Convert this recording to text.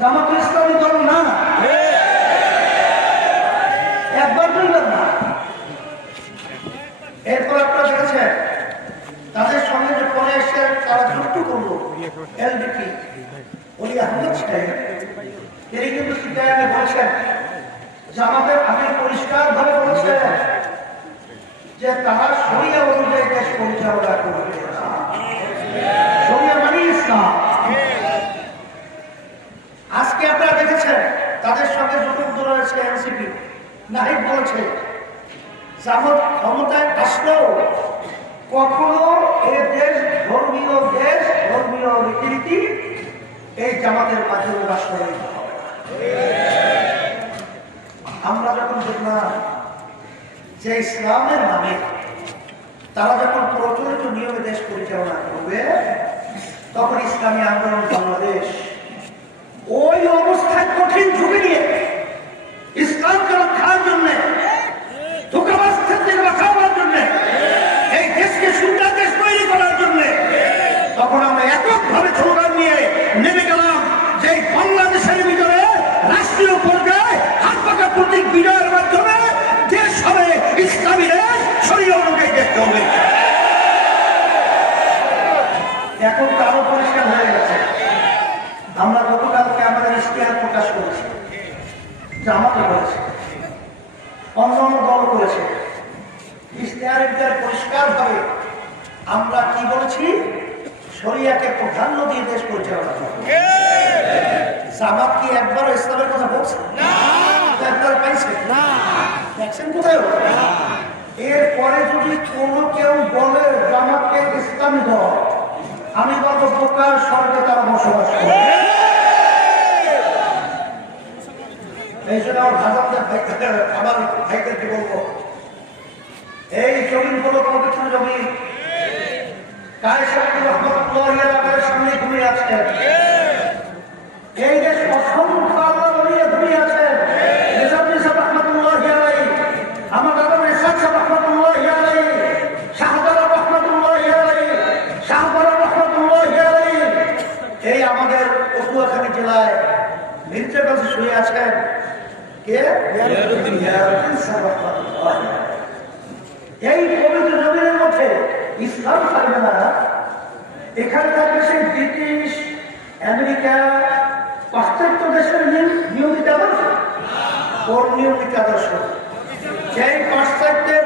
জামাত ইসলামী দল না, একবার দুইবার না। এরপর আপনারা দেখেছেন তাদের সঙ্গে যে পরে এসে তারা যুক্ত করলো এলডিপি ওলি আহমদ সাহেব, তিনি কিন্তু সিদ্ধান্তে বলছেন জামাতের আগে পরিষ্কার ভাবে বলছেন যে তারা শরিয়া অনুযায়ী দেশ পরিচালনা করবে। শরিয়া মানে ইসলাম। আজকে আপনারা দেখেছেন তাদের সঙ্গে যুক্ত রয়েছে এনসিপি। নাহিদ বলেছে জামাত ক্ষমতায় আসলেও কখনো এ দেশ ধর্মীয় রীতিনীতি এই জামাতের মাধ্যমে বাস্তবায়িত হবে না। আমরা যখন দেখলাম যে ইসলামের নামে তারা যখন প্রচলিত নিয়মে দেশ পরিচালনা করবে, তখন ইসলামী আন্দোলন বাংলাদেশ ওই অবস্থায় কঠিন ঝুঁকি নিয়ে ইসলামকে রক্ষার জন্য, ধোঁকাবাজ থেকে রক্ষার জন্য, এই দেশকে সুন্দর দেশ তৈরি করার জন্য তখন আমরা এককভাবে স্লোগান নিয়ে নেমে গেলাম যে বাংলাদেশের ভিতরে রাষ্ট্রীয় পর্যায়ে হাত পাকা প্রতীক বিজয়ের মাধ্যমে দেশ হবে ইসলামী দেশ, শরিয়া অনুযায়ী দেশ হবে। এখন তো আরো পরিষ্কার হয়ে গেছে। আমরা গতকালকে আমাদের ইশতেহার প্রকাশ করেছি, জামাতে করেছে, অন্যান্য দল করেছে। ইশতেহারের ভিতরে পরিষ্কার ভাবে আমরা কি বলেছি, শরিয়াকে প্রাধান্য দিয়ে দেশ পরিচালনা করবে। জামাত কি একবার ইসলামের কথা বলছে? একবার পাইছে? দেখছেন কোথায়? এরপরে যদি কোনো কেউ বলে জামাতকে ইসলামী দল, আমি বলবো বোকার স্বর্গে তারা বসবাস করে। এই জন্য আমার ভাইদেরকে বলবো, এই জমিন হলো পবিত্র জমিন। আমাদের সামনে ঘুমিয়ে আছেন, এই দেশ অসংখ্য আল্লাহ ঘুমিয়ে আছেন। আমার দাদা রেসাদ সাহেব রহমতুল্লাহ আলাইহি, শাহজালাল রহমতুল্লাহ আলাইহি, শাহজালাল রহমতুল্লাহ আলাইহি, এই আমাদের পটুয়াখালী জেলায় মির্জাগঞ্জে শুয়ে আছেন কে? ইয়ারউদ্দিন সাহেব রহমতুল্লাহ। এই পবিত্র জমিনের মধ্যে ইসলাম থাকবে না, এখানে থাকবে সেই ব্রিটিশ, আমেরিকা, পাশ্চাত্য দেশের নিয়মিত আদর্শ। ওর নিয়মিত আদর্শ, যেই পাশ্চাত্যের